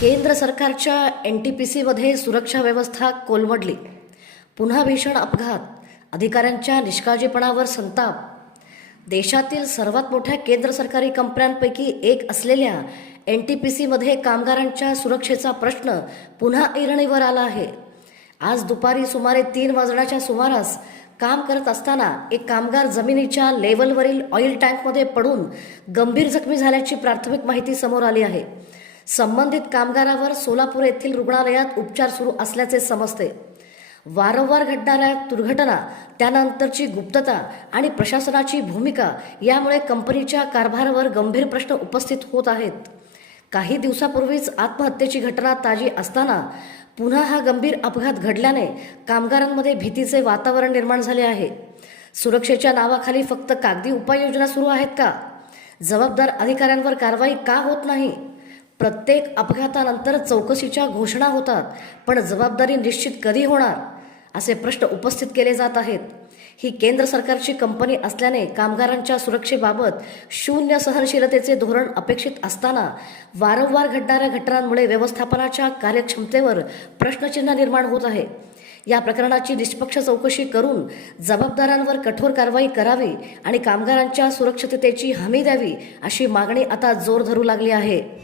केंद्र सरकारच्या NTPCमध्ये सुरक्षा व्यवस्था कोलमडली. पुन्हा भीषण अपघात. अधिकाऱ्यांच्या निष्काळजीपणावर संताप. देशातील सर्वात मोठ्या केंद्र सरकारी कंपन्यांपैकी एक असलेल्या NTPCमध्ये कामगारांच्या सुरक्षेचा प्रश्न पुन्हा ऐरणीवर आला आहे. आज दुपारी सुमारे 3 वाजण्याच्या सुमारास काम करत असताना एक कामगार जमिनीच्या लेवलवरील ऑइल टँकमध्ये पडून गंभीर जखमी झाल्याची प्राथमिक माहिती समोर आली आहे. संबंधित कामगारावर सोलापूर येथील रुग्णालयात उपचार सुरू असल्याचे समजते. वारंवार घडणाऱ्या दुर्घटना, त्यानंतरची गुप्तता आणि प्रशासनाची भूमिका यामुळे कंपनीच्या कारभारावर गंभीर प्रश्न उपस्थित होत आहेत. काही दिवसापूर्वीच आत्महत्येची घटना ताजी असताना पुन्हा हा गंभीर अपघात घडल्याने कामगारांमध्ये भीतीचे वातावरण निर्माण झाले आहे. सुरक्षेच्या नावाखाली फक्त कागदी उपाययोजना सुरू आहेत का? जबाबदार अधिकाऱ्यांवर कारवाई का होत नाही? प्रत्येक अपघातानंतर चौकशीच्या घोषणा होतात, पण जबाबदारी निश्चित कधी होणार, असे प्रश्न उपस्थित केले जात आहेत. ही केंद्र सरकारची कंपनी असल्याने कामगारांच्या सुरक्षेबाबत शून्य सहनशीलतेचे धोरण अपेक्षित असताना वारंवार घडणाऱ्या घटनांमुळे व्यवस्थापनाच्या कार्यक्षमतेवर प्रश्नचिन्ह निर्माण होत आहे. या प्रकरणाची निष्पक्ष चौकशी करून जबाबदारांवर कठोर कारवाई करावी आणि कामगारांच्या सुरक्षिततेची हमी द्यावी, अशी मागणी आता जोर धरू लागली आहे.